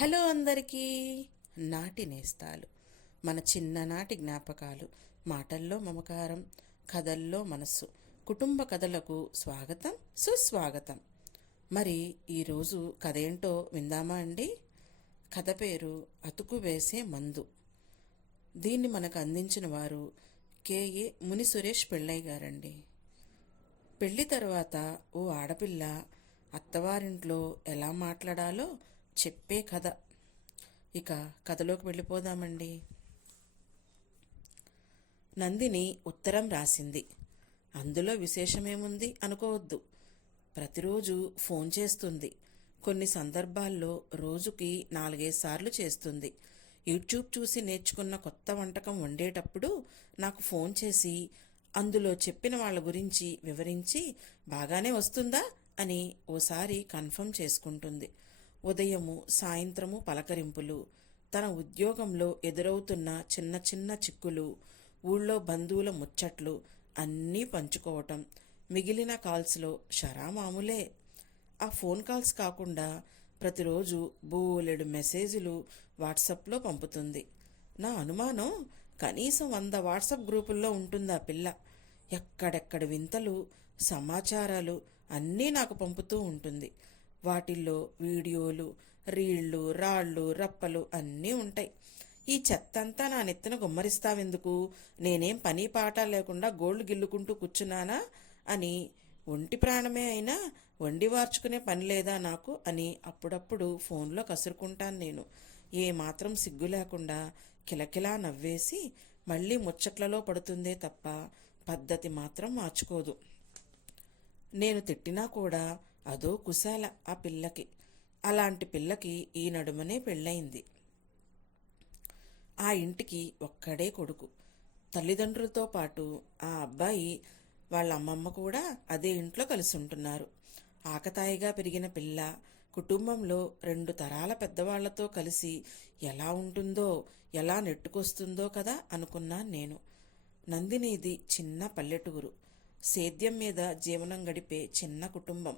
Hello అందరికీ. నాటి నేస్తాలు, మన చిన్ననాటి జ్ఞాపకాలు, మాటల్లో మమకారం, కథల్లో మనస్సు, కుటుంబ కథలకు స్వాగతం, సుస్వాగతం. మరి ఈరోజు కథ ఏంటో విందామా అండి? కథ పేరు అతుకు వేసే మందు. దీన్ని మనకు అందించిన వారు కెఏ ముని సురేష్ పెళ్ళయ్య గారండి. పెళ్లి తర్వాత ఓ ఆడపిల్ల అత్తవారింట్లో ఎలా మాట్లాడాలో చెప్పే కథ. ఇక కథలోకి వెళ్ళిపోదామండి. నందిని ఉత్తరం రాసింది. అందులో విశేషమేముంది అనుకోవద్దు. ప్రతిరోజు ఫోన్ చేస్తుంది. కొన్ని సందర్భాల్లో రోజుకి 4-5 సార్లు చేస్తుంది. యూట్యూబ్ చూసి నేర్చుకున్న కొత్త వంటకం వండేటప్పుడు నాకు ఫోన్ చేసి అందులో చెప్పిన వాళ్ళ గురించి వివరించి బాగానే వస్తుందా అని ఓసారి కన్ఫర్మ్ చేసుకుంటుంది. ఉదయము సాయంత్రము పలకరింపులు, తన ఉద్యోగంలో ఎదురవుతున్న చిన్న చిన్న చిక్కులు, ఊళ్ళో బంధువుల ముచ్చట్లు అన్నీ పంచుకోవటం. మిగిలిన కాల్స్లో షరామామూలే. ఆ ఫోన్ కాల్స్ కాకుండా ప్రతిరోజు బోలెడు మెసేజ్లు వాట్సాప్లో పంపుతుంది. నా అనుమానం, కనీసం 100 వాట్సాప్ గ్రూపుల్లో ఉంటుంది ఆ పిల్ల. ఎక్కడెక్కడ వింతలు సమాచారాలు అన్నీ నాకు పంపుతూ ఉంటుంది. వాటిల్లో వీడియోలు, రీళ్లు, రాళ్ళు, రప్పలు అన్నీ ఉంటాయి. ఈ చెత్తంతా నా నెత్తిన గుమ్మరిస్తావెందుకు? నేనేం పని పాట లేకుండా గోళ్లు గిల్లుకుంటూ కూర్చున్నానా అని, ఒంటి ప్రాణమే అయినా వండి వార్చుకునే పని లేదా నాకు అని అప్పుడప్పుడు ఫోన్లో కసురుకుంటాను నేను. ఏమాత్రం సిగ్గు లేకుండా కిలకిలా నవ్వేసి మళ్ళీ ముచ్చట్లలో పడుతుందే తప్ప పద్ధతి మాత్రం మార్చుకోదు. నేను తిట్టినా కూడా అదో కుశాల ఆ పిల్లకి. అలాంటి పిల్లకి ఈ నడుమనే పెళ్ళయింది. ఆ ఇంటికి ఒక్కడే కొడుకు. తల్లిదండ్రులతో పాటు ఆ అబ్బాయి వాళ్ళ అమ్మమ్మ కూడా అదే ఇంట్లో కలిసి ఉంటున్నారు. ఆకతాయిగా పెరిగిన పిల్ల కుటుంబంలో 2 తరాల పెద్దవాళ్లతో కలిసి ఎలా ఉంటుందో, ఎలా నెట్టుకొస్తుందో కదా అనుకున్నాను నేను. నందినిది చిన్న పల్లెటూరు. సేద్యం మీద జీవనం గడిపే చిన్న కుటుంబం.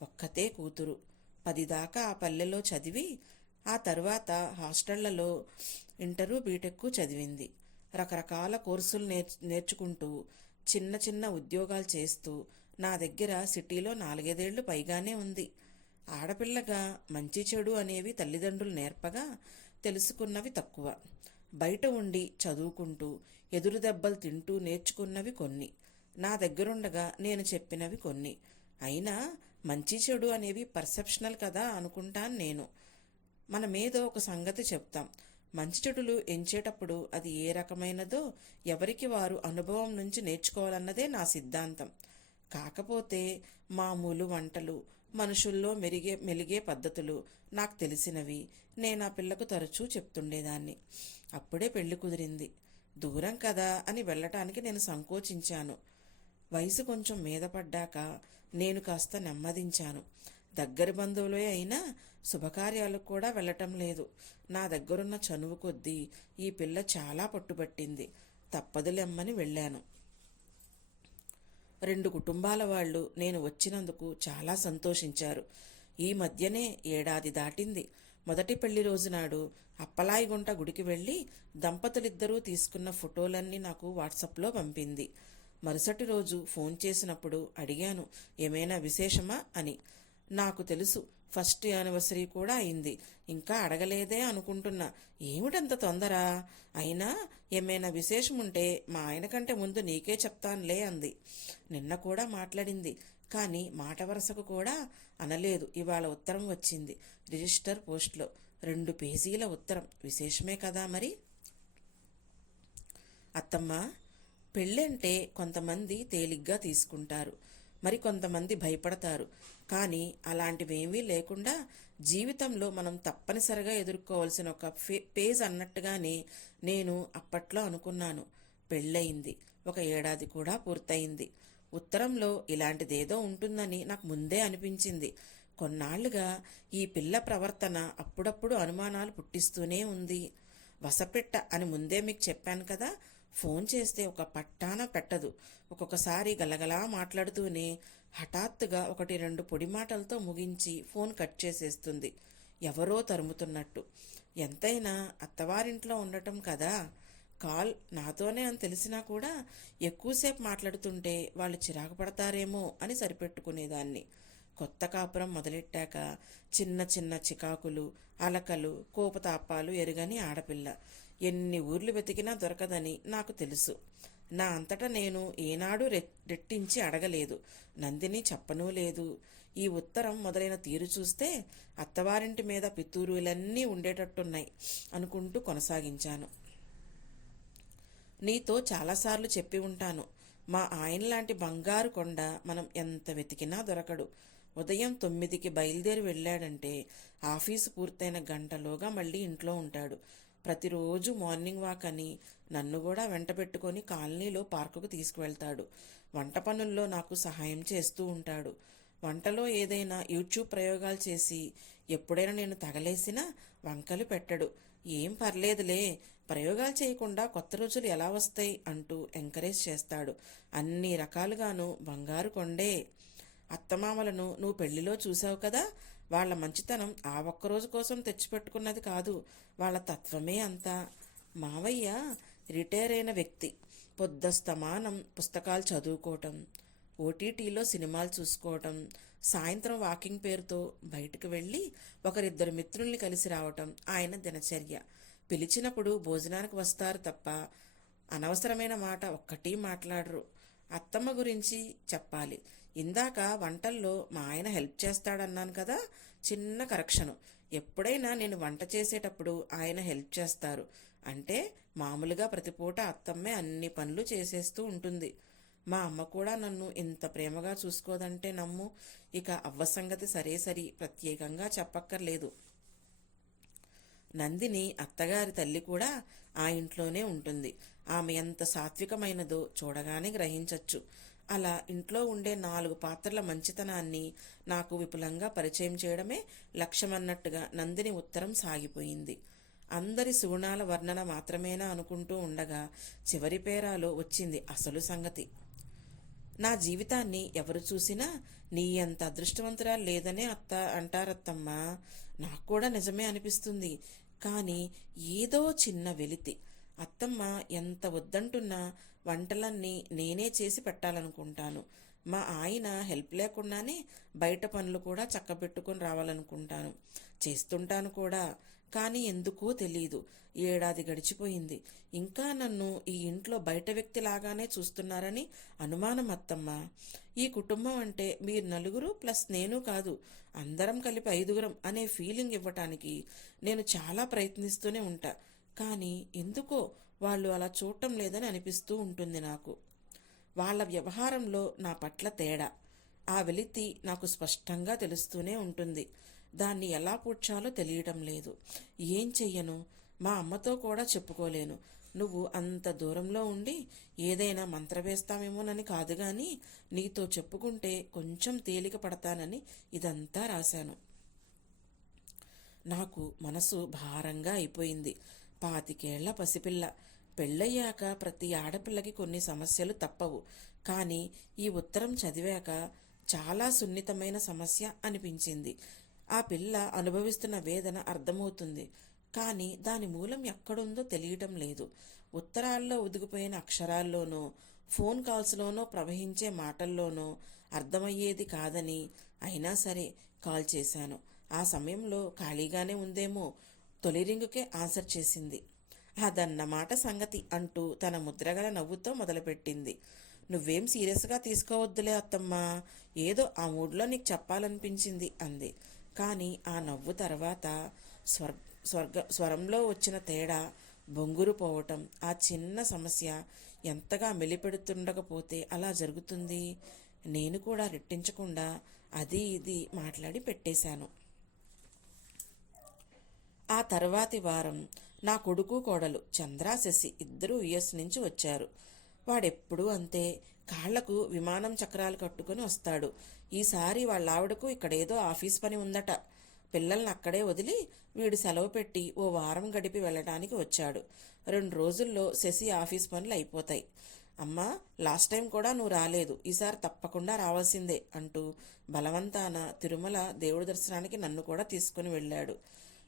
ఒక్కతే కూతురు. 10 దాకా ఆ పల్లెలో చదివి ఆ తర్వాత హాస్టళ్లలో ఇంటరు బీటెక్కు చదివింది. రకరకాల కోర్సులు నేర్చుకుంటూ చిన్న చిన్న ఉద్యోగాలు చేస్తూ నా దగ్గర సిటీలో 4-5 ఏళ్లు పైగానే ఉంది. ఆడపిల్లగా మంచి చెడు అనేవి తల్లిదండ్రులు నేర్పగా తెలుసుకున్నవి తక్కువ. బయట ఉండి చదువుకుంటూ ఎదురు దెబ్బలు తింటూ నేర్చుకున్నవి కొన్ని. నా దగ్గరుండగా నేను చెప్పినవి కొన్ని. అయినా మంచి చెడు అనేవి పర్సెప్షనల్ కదా అనుకుంటాను నేను. మనమేదో ఒక సంగతి చెప్తాం. మంచి చెడులు ఎంచేటప్పుడు అది ఏ రకమైనదో ఎవరికి వారు అనుభవం నుంచి నేర్చుకోవాలన్నదే నా సిద్ధాంతం. కాకపోతే మామూలు వంటలు, మనుషుల్లో మెలిగే పద్ధతులు నాకు తెలిసినవి నేను ఆ పిల్లకు తరచూ చెప్తుండేదాన్ని. అప్పుడే పెళ్లి కుదిరింది. దూరం కదా అని వెళ్ళటానికి నేను సంకోచించాను. వయసు కొంచెం మీద పడ్డాక నేను కాస్త నెమ్మదించాను. దగ్గర బంధువులే అయినా శుభకార్యాలకు కూడా వెళ్ళటం లేదు. నా దగ్గరున్న చనువు కొద్దీ ఈ పిల్ల చాలా పట్టుబట్టింది. తప్పదులెమ్మని వెళ్ళాను. 2 కుటుంబాల వాళ్ళు నేను వచ్చినందుకు చాలా సంతోషించారు. ఈ మధ్యనే 1 ఏడాది దాటింది. మొదటి పెళ్లి రోజునాడు అప్పలాయిగుంట గుడికి వెళ్ళి దంపతులిద్దరూ తీసుకున్న ఫోటోలన్నీ నాకు వాట్సాప్లో పంపింది. మరుసటి రోజు ఫోన్ చేసినప్పుడు అడిగాను, ఏమైనా విశేషమా అని. నాకు తెలుసు, ఫస్ట్ యానివర్సరీ కూడా అయింది. ఇంకా అడగలేదే అనుకుంటున్నా. ఏమిటంత తొందర? అయినా ఏమైనా విశేషముంటే మా ఆయన కంటే ముందు నీకే చెప్తానులే అంది. నిన్న కూడా మాట్లాడింది, కానీ మాట వరసకు కూడా అనలేదు. ఇవాళ ఉత్తరం వచ్చింది, రిజిస్టర్ పోస్ట్లో. 2 పేజీల ఉత్తరం. విశేషమే కదా మరి. అత్తమ్మ, పెళ్ళంటే కొంతమంది తేలిగ్గా తీసుకుంటారు, మరి కొంతమంది భయపడతారు. కానీ అలాంటివేమీ లేకుండా జీవితంలో మనం తప్పనిసరిగా ఎదుర్కోవాల్సిన ఒక పేజ్ అన్నట్టుగానే నేను అప్పట్లో అనుకున్నాను. పెళ్ళయింది. 1 ఏడాది కూడా పూర్తయింది. ఉత్తరంలో ఇలాంటిదేదో ఉంటుందని నాకు ముందే అనిపించింది. కొన్నాళ్లుగా ఈ పిల్ల ప్రవర్తన అప్పుడప్పుడు అనుమానాలు పుట్టిస్తూనే ఉంది. వసపెట్ట అని ముందే మీకు చెప్పాను కదా. ఫోన్ చేస్తే ఒక పట్టాన పెట్టదు. ఒక్కొక్కసారి గలగలా మాట్లాడుతూనే హఠాత్తుగా 1-2 పొడి మాటలతో ముగించి ఫోన్ కట్ చేసేస్తుంది. ఎవరో తరుముతున్నట్టు. ఎంతైనా అత్తవారింట్లో ఉండటం కదా. కాల్ నాతోనే అని తెలిసినా కూడా ఎక్కువసేపు మాట్లాడుతుంటే వాళ్ళు చిరాకు పడతారేమో అని సరిపెట్టుకునేదాన్ని. కొత్త కాపురం మొదలెట్టాక చిన్న చిన్న చికాకులు, అలకలు, కోపతాపాలు ఎరుగని ఆడపిల్ల. ఎన్ని ఊర్లు వెతికినా దొరకదని నాకు తెలుసు. నా అంతటా నేను ఏనాడు రెట్టించి అడగలేదు. నందిని చెప్పనూ లేదు. ఈ ఉత్తరం మొదలైన తీరు చూస్తే అత్తవారింటి మీద పితూరులన్నీ ఉండేటట్టున్నాయి అనుకుంటూ కొనసాగించాను. నీతో చాలాసార్లు చెప్పి ఉంటాను, మా ఆయన లాంటి బంగారు కొండ మనం ఎంత వెతికినా దొరకడు. ఉదయం 9కి బయలుదేరి వెళ్ళాడంటే ఆఫీసు పూర్తయిన గంటలోగా మళ్ళీ ఇంట్లో ఉంటాడు. ప్రతిరోజు మార్నింగ్ వాక్ అని నన్ను కూడా వెంట పెట్టుకొని కాలనీలో పార్కుకు తీసుకువెళ్తాడు. వంట పనుల్లో నాకు సహాయం చేస్తూ ఉంటాడు. వంటలో ఏదైనా యూట్యూబ్ ప్రయోగాలు చేసి ఎప్పుడైనా నేను తగలేసినా వంకలు పెట్టడు. ఏం పర్లేదులే, ప్రయోగాలు చేయకుండా కొత్త రోజులు ఎలా వస్తాయి అంటూ ఎంకరేజ్ చేస్తాడు. అన్ని రకాలుగాను బంగారు కొండే. అత్తమామలను నువ్వు పెళ్లిలో చూసావు కదా, వాళ్ళ మంచితనం ఆ ఒక్కరోజు కోసం తెచ్చిపెట్టుకున్నది కాదు, వాళ్ళ తత్వమే అంతా. మావయ్య రిటైర్ అయిన వ్యక్తి. పొద్దస్తమానం పుస్తకాలు చదువుకోవటం, ఓటీటీలో సినిమాలు చూసుకోవటం, సాయంత్రం వాకింగ్ పేరుతో బయటకు వెళ్ళి ఒకరిద్దరు మిత్రుల్ని కలిసి రావటం ఆయన దినచర్య. పిలిచినప్పుడు భోజనానికి వస్తారు తప్ప అనవసరమైన మాట ఒక్కటీ మాట్లాడరు. అత్తమ్మ గురించి చెప్పాలి. ఇందాక వంటల్లో మా ఆయన హెల్ప్ చేస్తాడన్నాను కదా, చిన్న కరెక్షను. ఎప్పుడైనా నేను వంట చేసేటప్పుడు ఆయన హెల్ప్ చేస్తారు. అంటే మామూలుగా ప్రతిపూట అత్తమ్మే అన్ని పనులు చేసేస్తూ ఉంటుంది. మా అమ్మ కూడా నన్ను ఇంత ప్రేమగా చూసుకోదంటే నమ్ము. ఇక అవ్వ సంగతి సరే ప్రత్యేకంగా చెప్పక్కర్లేదు. నందిని అత్తగారి తల్లి కూడా ఆ ఇంట్లోనే ఉంటుంది. ఆమె ఎంత సాత్వికమైనదో చూడగానే గ్రహించచ్చు. అలా ఇంట్లో ఉండే 4 పాత్రల మంచితనాన్ని నాకు విపులంగా పరిచయం చేయడమే లక్ష్యమన్నట్టుగా నందిని ఉత్తరం సాగిపోయింది. అందరి సుగుణాల వర్ణన మాత్రమేనా అనుకుంటూ ఉండగా చివరి పేరాలో వచ్చింది అసలు సంగతి. నా జీవితాన్ని ఎవరు చూసినా నీ అంత అదృష్టవంతురాలు లేదనే అత్త అంటారత్తమ్మా. నాకు కూడా నిజమే అనిపిస్తుంది. కానీ ఏదో చిన్న వెలితి. అత్తమ్మ ఎంత వద్దంటున్నా వంటలన్నీ నేనే చేసి పెట్టాలనుకుంటాను. మా ఆయన హెల్ప్ లేకుండానే బయట పనులు కూడా చక్కబెట్టుకుని రావాలనుకుంటాను. చేస్తుంటాను కూడా. కానీ ఎందుకో తెలీదు, ఏడాది గడిచిపోయింది. ఇంకా నన్ను ఈ ఇంట్లో బయట వ్యక్తిలాగానే చూస్తున్నారని అనుమానం అత్తమ్మ. ఈ కుటుంబం అంటే మీరు 4 ప్లస్ నేను కాదు, అందరం కలిపి 5 అనే ఫీలింగ్ ఇవ్వటానికి నేను చాలా ప్రయత్నిస్తూనే ఉంటా. కానీ ఎందుకో వాళ్ళు అలా చూడటం లేదని అనిపిస్తూ ఉంటుంది నాకు. వాళ్ళ వ్యవహారంలో నా పట్ల తేడా, ఆ వెలితి నాకు స్పష్టంగా తెలుస్తూనే ఉంటుంది. దాన్ని ఎలా పూడ్చాలో తెలియటం లేదు. ఏం చెయ్యను? మా అమ్మతో కూడా చెప్పుకోలేను. నువ్వు అంత దూరంలో ఉండి ఏదైనా మంత్రవేస్తామేమోనని కాదు గాని నీతో చెప్పుకుంటే కొంచెం తేలిక పడతానని ఇదంతా రాశాను. నాకు మనసు భారంగా అయిపోయింది. 25 పసిపిల్ల. పెళ్ళయ్యాక ప్రతి ఆడపిల్లకి కొన్ని సమస్యలు తప్పవు. కానీ ఈ ఉత్తరం చదివాక చాలా సున్నితమైన సమస్య అనిపించింది. ఆ పిల్ల అనుభవిస్తున్న వేదన అర్థమవుతుంది. కానీ దాని మూలం ఎక్కడుందో తెలియటం లేదు. ఉత్తరాల్లో ఒదిగిపోయిన అక్షరాల్లోనో, ఫోన్ కాల్స్లోనో ప్రవహించే మాటల్లోనో అర్థమయ్యేది కాదని అయినా సరే కాల్ చేశాను. ఆ సమయంలో ఖాళీగానే ఉందేమో. తొలి రింగుకే ఆన్సర్ చేసింది. అదన్నమాట సంగతి అంటూ తన ముద్రగల నవ్వుతో మొదలుపెట్టింది. నువ్వేం సీరియస్గా తీసుకోవద్దులే అత్తమ్మా, ఏదో ఆ మూడ్లో నీకు చెప్పాలనిపించింది అంది. కానీ ఆ నవ్వు తర్వాత స్వరంలో వచ్చిన తేడా, బొంగురు పోవటం, ఆ చిన్న సమస్య ఎంతగా మెలిపెడుతుండకపోతే అలా జరుగుతుంది. నేను కూడా రెట్టించకుండా అది ఇది మాట్లాడి పెట్టేశాను. ఆ తర్వాతి వారం నా కొడుకు కోడలు చంద్ర, శశి ఇద్దరూ యుఎస్ నుంచి వచ్చారు. వాడెప్పుడూ అంతే, కాళ్లకు విమానం చక్రాలు కట్టుకుని వస్తాడు. ఈసారి వాళ్ళ ఆవిడకు ఇక్కడేదో ఆఫీస్ పని ఉందట. పిల్లల్ని అక్కడే వదిలి వీడు సెలవు పెట్టి ఓ వారం గడిపి వెళ్ళడానికి వచ్చాడు. 2 రోజుల్లో శశి ఆఫీస్ పనులు అయిపోతాయి. అమ్మా, లాస్ట్ టైం కూడా నువ్వు రాలేదు, ఈసారి తప్పకుండా రావాల్సిందే అంటూ బలవంతాన తిరుమల దేవుడి దర్శనానికి నన్ను కూడా తీసుకుని వెళ్ళాడు.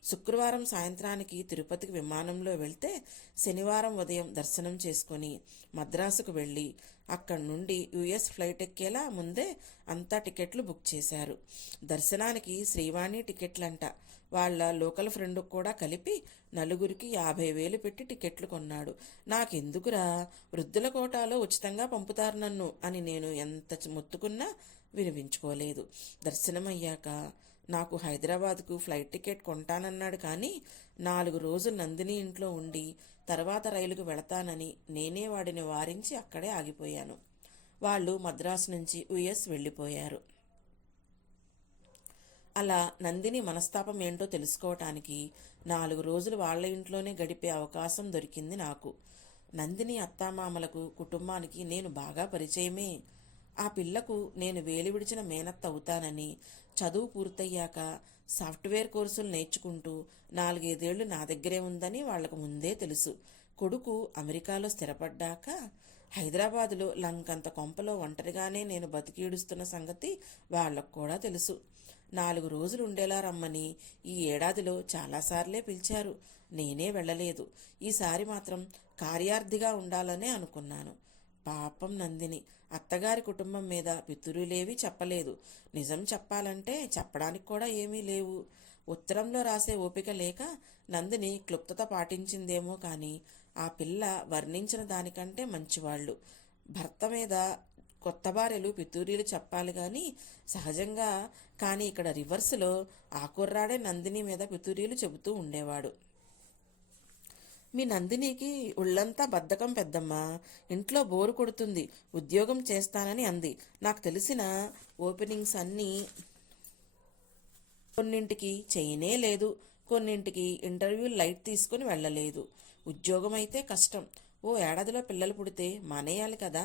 శుక్రవారం సాయంత్రానికి తిరుపతికి విమానంలో వెళ్తే శనివారం ఉదయం దర్శనం చేసుకుని మద్రాసుకు వెళ్ళి అక్కడి నుండి యుఎస్ ఫ్లైట్ ఎక్కేలా ముందే అంతా టికెట్లు బుక్ చేశారు. దర్శనానికి శ్రీవాణి టికెట్లంట. వాళ్ళ లోకల్ ఫ్రెండ్కి కూడా కలిపి నలుగురికి 50,000 పెట్టి టికెట్లు కొన్నాడు. నాకెందుకురా, వృద్ధుల కోటాలో ఉచితంగా పంపుతారు నన్ను అని నేను ఎంత మొత్తుకున్నా వినిపించుకోలేదు. దర్శనమయ్యాక నాకు హైదరాబాద్కు ఫ్లైట్ టికెట్ కొంటానన్నాడు, కానీ 4 రోజులు నందిని ఇంట్లో ఉండి తర్వాత రైలుకు వెళతానని నేనే వాడిని వారించి అక్కడే ఆగిపోయాను. వాళ్ళు మద్రాసు నుంచి యుఎస్ వెళ్ళిపోయారు. అలా నందిని మనస్తాపం ఏంటో తెలుసుకోవటానికి 4 రోజులు వాళ్ళ ఇంట్లోనే గడిపే అవకాశం దొరికింది నాకు. నందిని అత్తామామలకు కుటుంబానికి నేను బాగా పరిచయమే. ఆ పిల్లకు నేను వేలి విడిచిన మేనత్త అవుతానని, చదువు పూర్తయ్యాక సాఫ్ట్వేర్ కోర్సులు నేర్చుకుంటూ 4-5 ఏళ్లు నా దగ్గరే ఉందని వాళ్లకు ముందే తెలుసు. కొడుకు అమెరికాలో స్థిరపడ్డాక హైదరాబాదులో లంకంత కొంపలో ఒంటరిగానే నేను బతికీడుస్తున్న సంగతి వాళ్లకు కూడా తెలుసు. 4 రోజులు ఉండేలా రమ్మని ఈ ఏడాదిలో చాలాసార్లే పిలిచారు. నేనే వెళ్ళలేదు. ఈసారి మాత్రం కార్యార్థిగా ఉండాలనే అనుకున్నాను. పాపం నందిని అత్తగారి కుటుంబం మీద పితురులేవి చెప్పలేదు. నిజం చెప్పాలంటే చెప్పడానికి కూడా ఏమీ లేవు. ఉత్తరంలో రాసే ఓపిక లేక నందిని క్లుప్తత పాటించిందేమో కానీ ఆ పిల్ల వర్ణించిన దానికంటే మంచివాళ్ళు. భర్త మీద కొత్త భార్యలు పితూరీలు చెప్పాలి కానీ సహజంగా, కానీ ఇక్కడ రివర్స్లో ఆ కుర్రాడే నందిని మీద పితూరీలు చెబుతూ ఉండేవాడు. మీ నందినికి ఒళ్ళంతా బద్ధకం పెద్దమ్మా, ఇంట్లో బోరు కొడుతుంది, ఉద్యోగం చేస్తానని అంది. నాకు తెలిసిన ఓపెనింగ్స్ అన్నీ కొన్నింటికి చేయనే లేదు, కొన్నింటికి ఇంటర్వ్యూలు లైట్ తీసుకుని వెళ్ళలేదు. ఉద్యోగం అయితే కష్టం. ఓ ఏడాదిలో పిల్లలు పుడితే మానేయాలి కదా.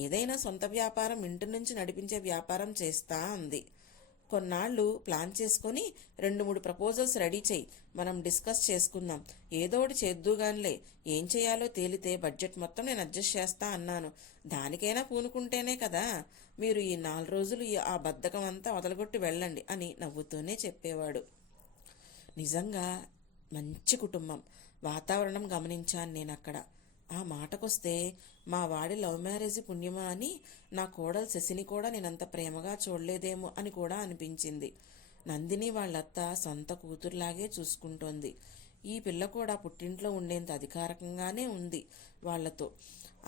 ఏదైనా సొంత వ్యాపారం, ఇంటి నుంచి నడిపించే వ్యాపారం చేస్తా అంది. కొన్నాళ్ళు ప్లాన్ చేసుకొని 2-3 ప్రపోజల్స్ రెడీ చేయి, మనం డిస్కస్ చేసుకుందాం. ఏదో ఒకటి చేద్దుగానిలే, ఏం చేయాలో తేలితే బడ్జెట్ మొత్తం నేను అడ్జస్ట్ చేస్తా అన్నాను. దానికైనా పూనుకుంటేనే కదా. మీరు ఈ 4 రోజులు ఆ బద్ధకం అంతా వదలగొట్టి వెళ్ళండి అని నవ్వుతూనే చెప్పేవాడు. నిజంగా మంచి కుటుంబం, వాతావరణం గమనించాను నేనక్కడ. ఆ మాటకొస్తే మా వాడి లవ్ మ్యారేజ్ పుణ్యమా అని నా కోడలు శశిని కూడా నేనంత ప్రేమగా చూడలేదేమో అని కూడా అనిపించింది. నందిని వాళ్ళత్త సొంత కూతురులాగే చూసుకుంటోంది. ఈ పిల్ల కూడా పుట్టింట్లో ఉండేంత అధికారికంగానే ఉంది వాళ్లతో.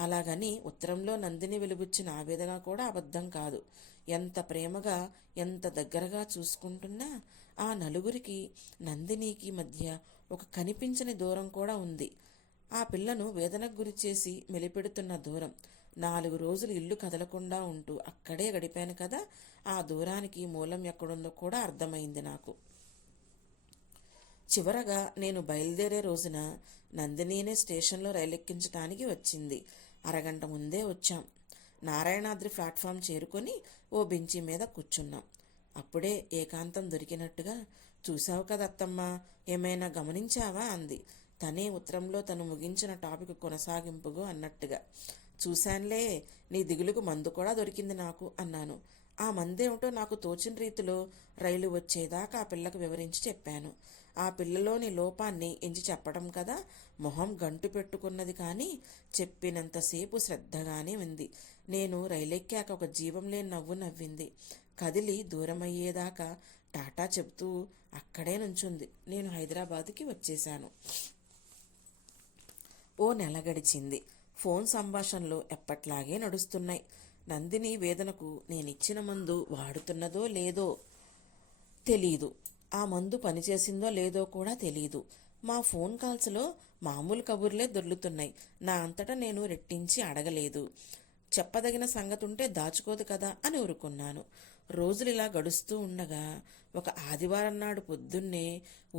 అలాగని ఉత్తరంలో నందిని వెలుబుచ్చిన ఆవేదన కూడా అబద్ధం కాదు. ఎంత ప్రేమగా, ఎంత దగ్గరగా చూసుకుంటున్నా ఆ నలుగురికి నందినికి మధ్య ఒక కనిపించని దూరం కూడా ఉంది. ఆ పిల్లను వేదనకు గురిచేసి మెలిపెడుతున్న దూరం. 4 రోజులు ఇల్లు కదలకుండా ఉంటూ అక్కడే గడిపాను కదా. ఆ దూరానికి మూలం ఎక్కడుందో కూడా అర్థమైంది నాకు. చివరగా నేను బయలుదేరే రోజున నందినినే స్టేషన్లో రైలెక్కించటానికి వచ్చింది. అరగంట ముందే వచ్చాం. నారాయణాద్రి ప్లాట్ఫామ్ చేరుకొని ఓ బెంచి మీద కూర్చున్నాం. అప్పుడే ఏకాంతం దొరికినట్టుగా, చూసావు కదత్తమ్మా, ఏమైనా గమనించావా అంది. తనే ఉత్తరంలో తను ముగించిన టాపిక్ కొనసాగింపుగా అన్నట్టుగా. చూశాన్లే, నీ దిగులుకు మందు కూడా దొరికింది నాకు అన్నాను. ఆ మందేమిటో నాకు తోచిన రీతిలో రైలు వచ్చేదాకా ఆ పిల్లకు వివరించి చెప్పాను. ఆ పిల్లలోని లోపాన్ని ఎంచి చెప్పడం కదా. మొహం గంటు పెట్టుకున్నది కానీ చెప్పినంతసేపు శ్రద్ధగానే ఉంది. నేను రైలెక్కాక ఒక జీవం లేని నవ్వు నవ్వింది. కదిలి దూరమయ్యేదాకా టాటా చెబుతూ అక్కడే నుంచుంది. నేను హైదరాబాద్కి వచ్చేశాను. ఓ నెల గడిచింది. ఫోన్ సంభాషణలు ఎప్పట్లాగే నడుస్తున్నాయి. నందిని వేదనకు నేనిచ్చిన మందు వాడుతున్నదో లేదో తెలీదు. ఆ మందు పనిచేసిందో లేదో కూడా తెలీదు. మా ఫోన్ కాల్స్లో మామూలు కబుర్లే దొర్లుతున్నాయి. నా అంతటా నేను రెట్టించి అడగలేదు. చెప్పదగిన సంగతుంటే దాచుకోదు కదా అని ఊరుకున్నాను. రోజులిలా గడుస్తూ ఉండగా ఒక ఆదివారం నాడు పొద్దున్నే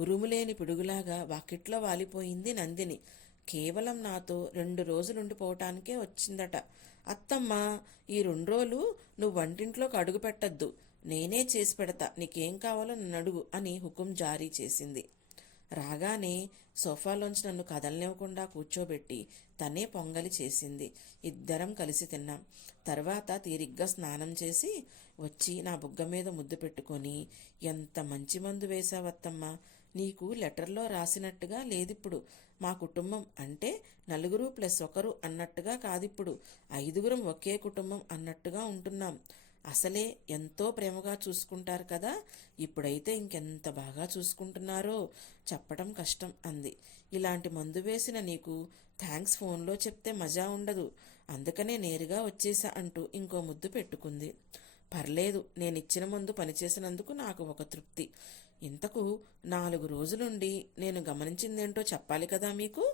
ఉరుములేని పిడుగులాగా వాకిట్లో వాలిపోయింది నందిని. కేవలం నాతో 2 రోజులుండిపోవటానికే వచ్చిందట. అత్తమ్మ, ఈ 2 రోజులు నువ్వు వంటింట్లోకి అడుగు పెట్టద్దు, నేనే చేసి పెడతా, నీకేం కావాలో నన్ను అడుగు అని హుకుం జారీ చేసింది. రాగానే సోఫాలోంచి నన్ను కదలనివ్వకుండా కూర్చోబెట్టి తనే పొంగలి చేసింది. ఇద్దరం కలిసి తిన్నాం. తర్వాత తీరిగ్గా స్నానం చేసి వచ్చి నా బుగ్గ మీద ముద్దు పెట్టుకొని, ఎంత మంచి మందు వేశావత్తమ్మా, నీకు లెటర్లో రాసినట్టుగా లేదిప్పుడు. మా కుటుంబం అంటే 4+1 అన్నట్టుగా కాదిప్పుడు, 5 ఒకే కుటుంబం అన్నట్టుగా ఉంటున్నాం. అసలే ఎంతో ప్రేమగా చూసుకుంటారు కదా, ఇప్పుడైతే ఇంకెంత బాగా చూసుకుంటున్నారో చెప్పడం కష్టం అంది. ఇలాంటి మందు వేసిన నీకు థ్యాంక్స్ ఫోన్లో చెప్తే మజా ఉండదు, అందుకనే నేరుగా వచ్చేసా అంటూ ఇంకో ముద్దు పెట్టుకుంది. పర్లేదు, నేనిచ్చిన మందు పనిచేసినందుకు నాకు ఒక తృప్తి. ఇంతకు 4 రోజులుండి నేను గమనించిందేంటో చెప్పాలి కదా మీకు.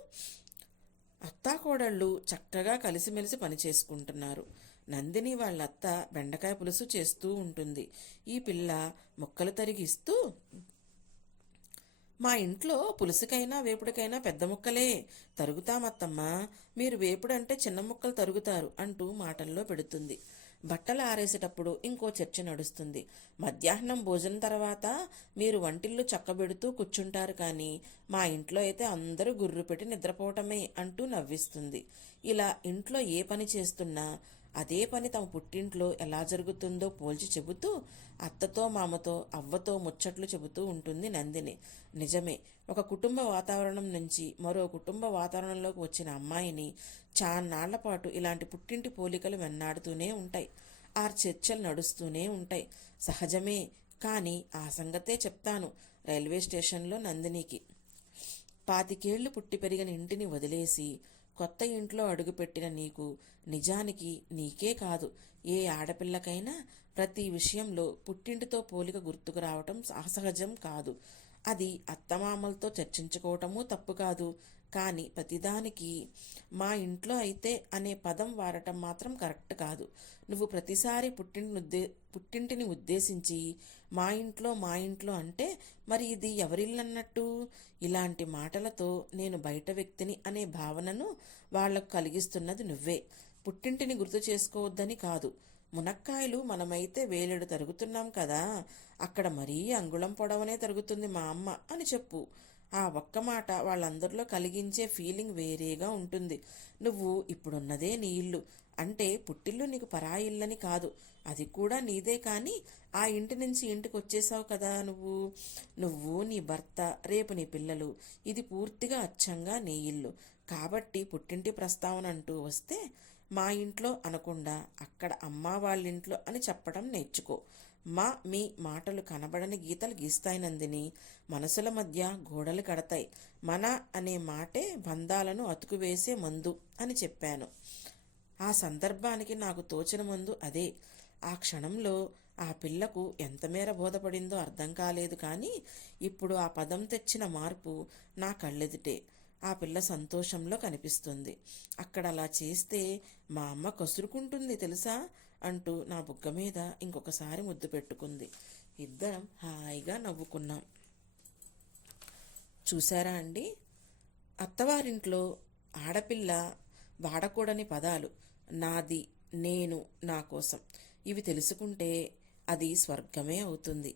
అత్తాకోడళ్ళు చక్కగా కలిసిమెలిసి పనిచేసుకుంటున్నారు. నందిని వాళ్ళ అత్త బెండకాయ పులుసు చేస్తూ ఉంటుంది. ఈ పిల్ల ముక్కలు తరిగిస్తూ, మా ఇంట్లో పులుసుకైనా వేపుడికైనా పెద్ద ముక్కలే తరుగుతామత్తమ్మా, మీరు వేపుడంటే చిన్న ముక్కలు తరుగుతారు అంటూ మాటల్లో పెడుతుంది. బట్టలు ఆరేసేటప్పుడు ఇంకో చర్చ నడుస్తుంది. మధ్యాహ్నం భోజనం తర్వాత మీరు వంటిల్లు చక్కబెడుతూ కూర్చుంటారు, కానీ మా ఇంట్లో అయితే అందరూ గుర్రు పెట్టి నిద్రపోవటమే అంటూ నవ్విస్తుంది. ఇలా ఇంట్లో ఏ పని చేస్తున్నా అదే పని తమ పుట్టింట్లో ఎలా జరుగుతుందో పోల్చి చెబుతూ అత్తతో మామతో అవ్వతో ముచ్చట్లు చెబుతూ ఉంటుంది నందిని. నిజమే, ఒక కుటుంబ వాతావరణం నుంచి మరో కుటుంబ వాతావరణంలోకి వచ్చిన అమ్మాయిని చాన్నాళ్ల పాటు ఇలాంటి పుట్టింటి పోలికలు వెన్నాడుతూనే ఉంటాయి. ఆ చర్చలు నడుస్తూనే ఉంటాయి. సహజమే. కానీ ఆ సంగతే చెప్తాను. రైల్వే స్టేషన్లో నందినికి 25 పుట్టి పెరిగిన ఇంటిని వదిలేసి కొత్త ఇంట్లో అడుగుపెట్టిన నీకు, నిజానికి నీకే కాదు, ఏ ఆడపిల్లకైనా ప్రతి విషయంలో పుట్టింటితో పోలిక గుర్తుకు రావటం అసహజం కాదు. అది అత్తమామలతో చర్చించుకోవటమూ తప్పు కాదు. కానీ ప్రతిదానికి మా ఇంట్లో అయితే అనే పదం వాడటం మాత్రం కరెక్ట్ కాదు. నువ్వు ప్రతిసారి పుట్టింటిని ఉద్దేశించి మా ఇంట్లో అంటే మరి ఇది ఎవరిల్లన్నట్టు? ఇలాంటి మాటలతో నేను బయట వ్యక్తిని అనే భావనను వాళ్లకు కలిగిస్తున్నది నువ్వే. పుట్టింటిని గుర్తు చేసుకోవద్దని కాదు. మునక్కాయలు మనమైతే వేలెడు తరుగుతున్నాం కదా, అక్కడ మరీ అంగుళం పొడవనే తరుగుతుంది మా అమ్మ అని చెప్పు. ఆ ఒక్క మాట వాళ్ళందరిలో కలిగించే ఫీలింగ్ వేరేగా ఉంటుంది. నువ్వు ఇప్పుడున్నదే నీ ఇల్లు అంటే పుట్టిల్లు నీకు పరాయి ఇల్లని కాదు, అది కూడా నీదే. కానీ ఆ ఇంటి నుంచి ఇంటికి వచ్చేసావు కదా నువ్వు నీ భర్త, రేపు నీ పిల్లలు, ఇది పూర్తిగా అచ్చంగా నీ ఇల్లు. కాబట్టి పుట్టింటి ప్రస్తావన అంటూ వస్తే మా ఇంట్లో అనకుండా అక్కడ అమ్మ వాళ్ళింట్లో అని చెప్పడం నేర్చుకో. మీ మాటలు కనబడని గీతలు గీస్తాయి నందిని, మనసుల మధ్య గోడలు కడతాయి. మన అనే మాటే బంధాలను అతుకువేసే మందు అని చెప్పాను. ఆ సందర్భానికి నాకు తోచిన మందు అదే. ఆ క్షణంలో ఆ పిల్లకు ఎంతమేర బోధపడిందో అర్థం కాలేదు, కానీ ఇప్పుడు ఆ పదం తెచ్చిన మార్పు నా కళ్ళెదుటే. ఆ పిల్ల సంతోషంలో కనిపిస్తుంది. అక్కడ అలా చేస్తే మా అమ్మ కసురుకుంటుంది తెలుసా అంటూ నా బుగ్గ మీద ఇంకొకసారి ముద్దు పెట్టుకుంది. ఇద్దరం హాయిగా నవ్వుకున్నాం. చూసారా అండి, అత్తవారింట్లో ఆడపిల్ల వాడకూడని పదాలు నాది, నేను, నా కోసం, ఇవి తెలుసుకుంటే అది స్వర్గమే అవుతుంది.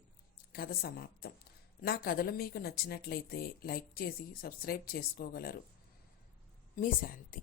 కథ సమాప్తం. నా కథలు మీకు నచ్చినట్లయితే లైక్ చేసి సబ్స్క్రైబ్ చేసుకోగలరు. మీ శాంతి.